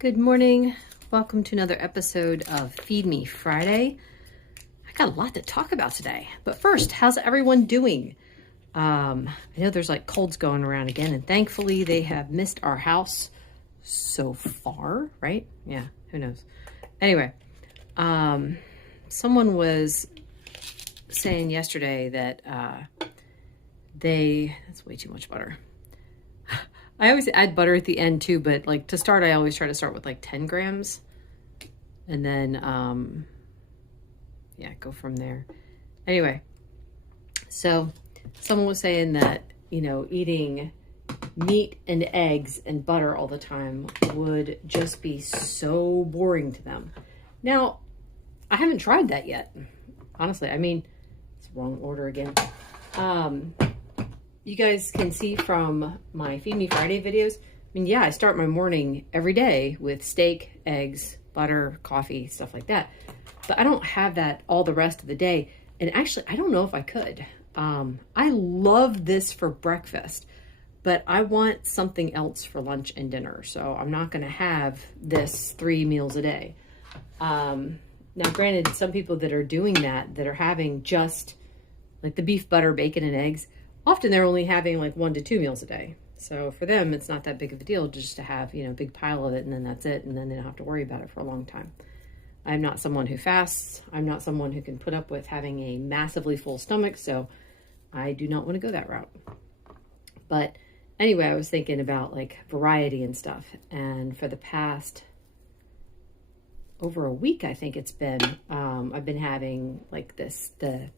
Good morning. Welcome to another episode of Feed Me Friday. I got a lot to talk about today, but first, how's everyone doing? I know there's like colds going around again, and thankfully they have missed our house so far, right? Yeah, who knows? Anyway, someone was saying yesterday that that's way too much butter. I always add butter at the end too, but like to start, I always try to start with like 10 grams and then, go from there. Anyway, so someone was saying that, eating meat and eggs and butter all the time would just be so boring to them. Now, I haven't tried that yet. Honestly, I mean, it's the wrong order again. You guys can see from my Feed Me Friday videos, I start my morning every day with steak, eggs, butter, coffee, stuff like that. But I don't have that all the rest of the day. And actually, I don't know if I could. I love this for breakfast, but I want something else for lunch and dinner. So I'm not going to have this 3 meals a day. Now, granted, some people that are doing that are having just like the beef, butter, bacon, and eggs, often they're only having like 1 to 2 meals a day. So for them, it's not that big of a deal just to have, a big pile of it and then that's it. And then they don't have to worry about it for a long time. I'm not someone who fasts. I'm not someone who can put up with having a massively full stomach. So I do not want to go that route. But anyway, I was thinking about like variety and stuff. And for the past over a week, I think it's been, I've been having like the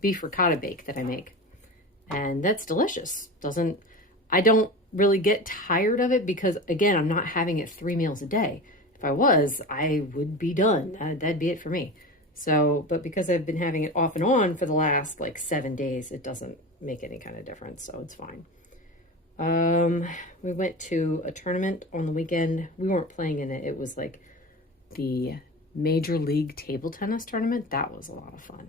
beef ricotta bake that I make. And that's delicious. I don't really get tired of it because, again, I'm not having it 3 meals a day. If I was, I would be done. That'd be it for me. So, but because I've been having it off and on for the last like 7 days, it doesn't make any kind of difference. So it's fine. We went to a tournament on the weekend. We weren't playing in it. It was like the Major League Table Tennis tournament. That was a lot of fun.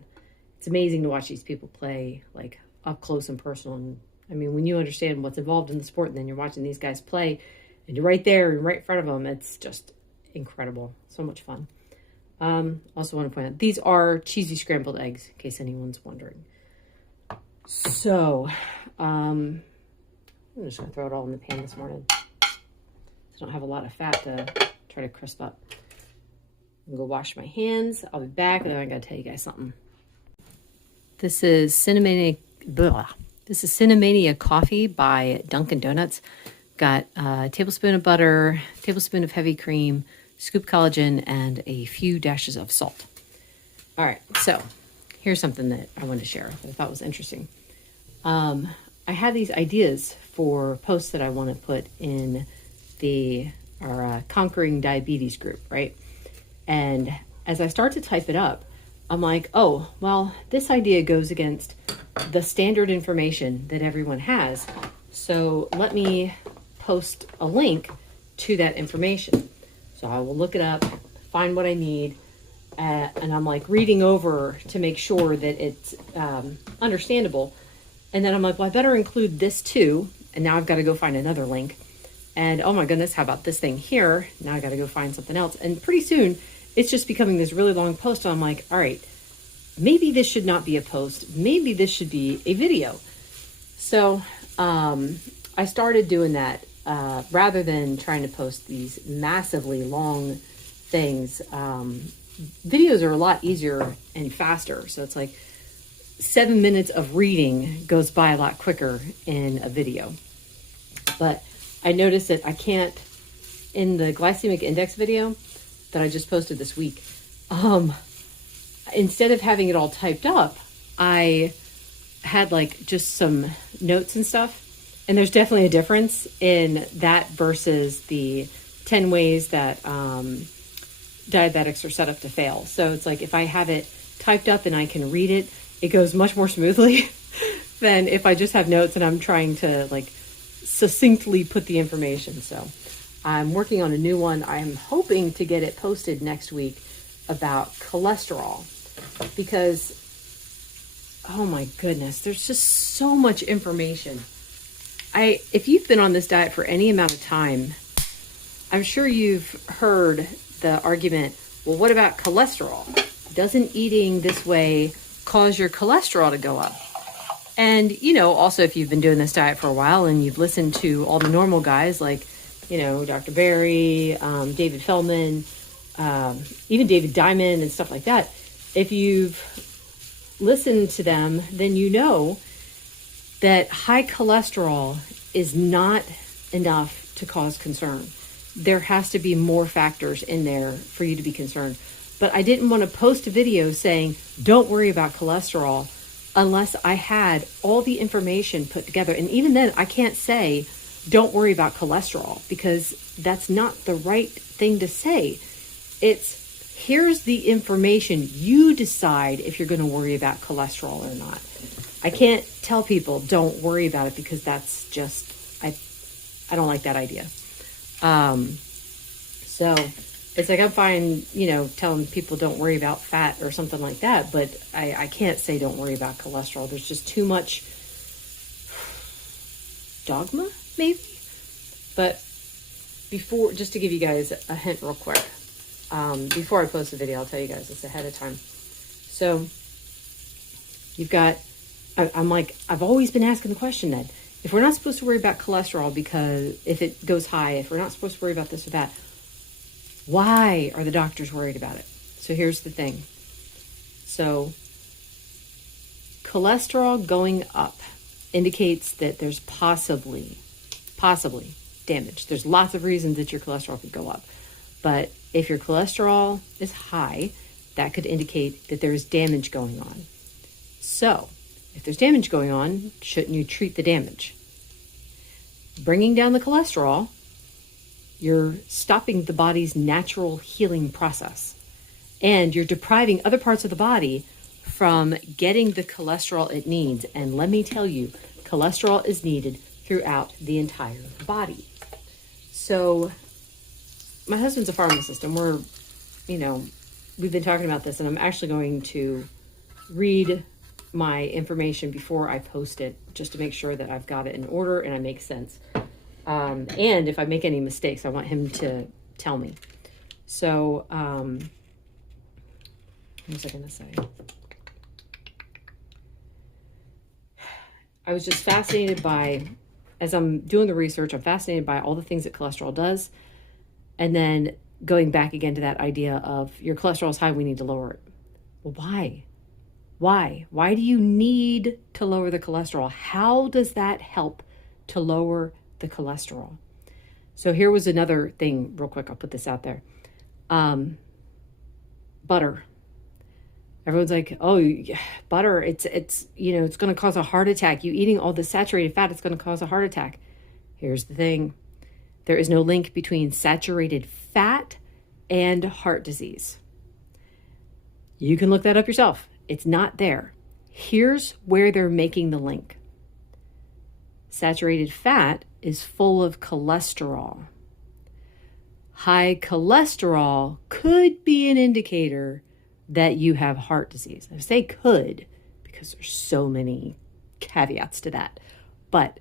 It's amazing to watch these people play like up close and personal. And I mean, when you understand what's involved in the sport and then you're watching these guys play and you're right there and right in front of them, it's just incredible. So much fun. Also want to point out, these are cheesy scrambled eggs, in case anyone's wondering. So, I'm just going to throw it all in the pan this morning. I don't have a lot of fat to try to crisp up. I'm going to go wash my hands. I'll be back, and then I got to tell you guys something. This is Cinnamania coffee by Dunkin' Donuts. Got a tablespoon of butter, tablespoon of heavy cream, scoop collagen, and a few dashes of salt. All right, so here's something that I wanted to share that I thought was interesting. I had these ideas for posts that I want to put in our Conquering Diabetes group, right? And as I start to type it up, I'm like, oh, well, this idea goes against the standard information that everyone has. So let me post a link to that information. So I will look it up, find what I need, and I'm like reading over to make sure that it's understandable. And then I'm like, well, I better include this too. And now I've got to go find another link. And oh my goodness, how about this thing here? Now I got to go find something else. And pretty soon, it's just becoming this really long post. And I'm like, all right, maybe this should not be a post. Maybe this should be a video. So I started doing that rather than trying to post these massively long things. Videos are a lot easier and faster. So it's like 7 minutes of reading goes by a lot quicker in a video. But I noticed that I can't, in the glycemic index video that I just posted this week, instead of having it all typed up, I had like just some notes and stuff. And there's definitely a difference in that versus the 10 ways that diabetics are set up to fail. So it's like if I have it typed up and I can read it, it goes much more smoothly than if I just have notes and I'm trying to like succinctly put the information. So I'm working on a new one. I'm hoping to get it posted next week about cholesterol because, oh my goodness, there's just so much information. If you've been on this diet for any amount of time, I'm sure you've heard the argument, well, what about cholesterol? Doesn't eating this way cause your cholesterol to go up? And, also if you've been doing this diet for a while and you've listened to all the normal guys like, Dr. Berry, David Feldman, even David Diamond and stuff like that, if you've listened to them, then you know that high cholesterol is not enough to cause concern. There has to be more factors in there for you to be concerned. But I didn't want to post a video saying, don't worry about cholesterol unless I had all the information put together. And even then, I can't say, don't worry about cholesterol, because that's not the right thing to say. It's, here's the information. You decide if you're going to worry about cholesterol or not. I can't tell people don't worry about it, because that's just, I don't like that idea. So it's like I'm fine, telling people don't worry about fat or something like that, but I can't say don't worry about cholesterol. There's just too much dogma, maybe. But before, just to give you guys a hint real quick, before I post the video, I'll tell you guys this ahead of time. So you've got, I've always been asking the question then, if we're not supposed to worry about cholesterol because if it goes high, if we're not supposed to worry about this or that, why are the doctors worried about it? So here's the thing. So cholesterol going up indicates that there's possibly damage. There's lots of reasons that your cholesterol could go up. But if your cholesterol is high, that could indicate that there is damage going on. So if there's damage going on, shouldn't you treat the damage? Bringing down the cholesterol, you're stopping the body's natural healing process. And you're depriving other parts of the body from getting the cholesterol it needs. And let me tell you, cholesterol is needed throughout the entire body. So my husband's a pharmacist, and we've been talking about this, and I'm actually going to read my information before I post it, just to make sure that I've got it in order and I make sense. And if I make any mistakes, I want him to tell me. So, what was I going to say? I was just fascinated by, as I'm doing the research, I'm fascinated by all the things that cholesterol does. And then going back again to that idea of your cholesterol is high, we need to lower it. Well, why? Why do you need to lower the cholesterol? How does that help to lower the cholesterol? So here was another thing real quick. I'll put this out there. Butter. Everyone's like, oh, yeah, butter, it's going to cause a heart attack. You eating all the saturated fat, it's going to cause a heart attack. Here's the thing. There is no link between saturated fat and heart disease. You can look that up yourself. It's not there. Here's where they're making the link. Saturated fat is full of cholesterol. High cholesterol could be an indicator that you have heart disease. I say could because there's so many caveats to that. But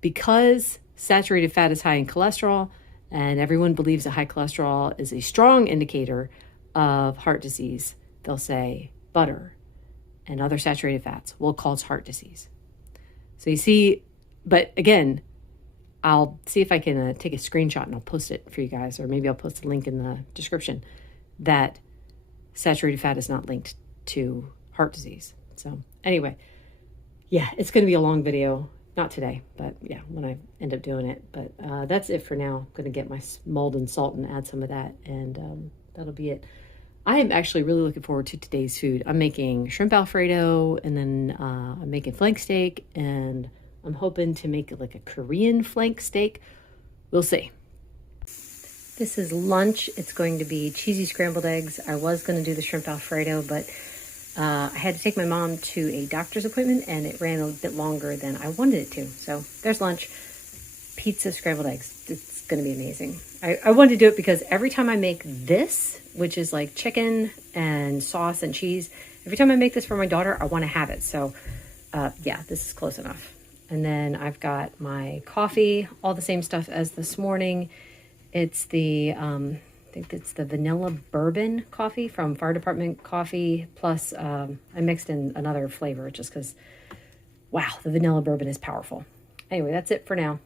because saturated fat is high in cholesterol, and everyone believes that high cholesterol is a strong indicator of heart disease, they'll say butter and other saturated fats will cause heart disease. So you see, but again, I'll see if I can take a screenshot and I'll post it for you guys, or maybe I'll post a link in the description, that saturated fat is not linked to heart disease. So anyway, yeah, it's going to be a long video. Not today, but yeah, when I end up doing it. But that's it for now. I'm going to get my mold and salt and add some of that, and that'll be it. I am actually really looking forward to today's food. I'm making shrimp Alfredo, and then I'm making flank steak, and I'm hoping to make like a Korean flank steak. We'll see. This is lunch. It's going to be cheesy scrambled eggs. I was going to do the shrimp Alfredo, but I had to take my mom to a doctor's appointment, and it ran a bit longer than I wanted it to. So there's lunch. Pizza, scrambled eggs. It's going to be amazing. I wanted to do it because every time I make this, which is like chicken and sauce and cheese, every time I make this for my daughter, I want to have it. So yeah, this is close enough. And then I've got my coffee, all the same stuff as this morning. It's the, I think it's the vanilla bourbon coffee from Fire Department Coffee. Plus, I mixed in another flavor just because, wow, the vanilla bourbon is powerful. Anyway, that's it for now.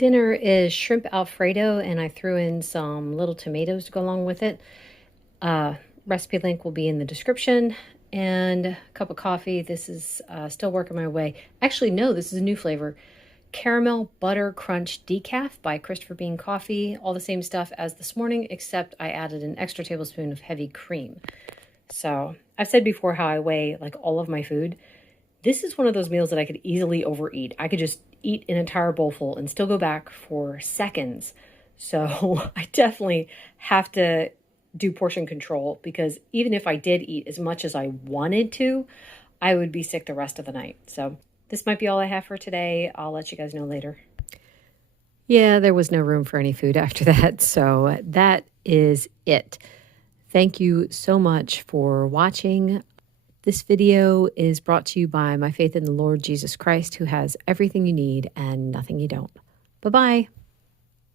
Dinner is shrimp Alfredo, and I threw in some little tomatoes to go along with it. Recipe link will be in the description. And a cup of coffee. This is still working my way. Actually, no, this is a new flavor. Caramel Butter Crunch Decaf by Christopher Bean Coffee. All the same stuff as this morning, except I added an extra tablespoon of heavy cream. So I've said before how I weigh like all of my food. This is one of those meals that I could easily overeat. I could just eat an entire bowl full and still go back for seconds. So I definitely have to do portion control, because even if I did eat as much as I wanted to, I would be sick the rest of the night. So this might be all I have for today. I'll let you guys know later. Yeah, there was no room for any food after that. So that is it. Thank you so much for watching. This video is brought to you by my faith in the Lord Jesus Christ, who has everything you need and nothing you don't. Bye-bye.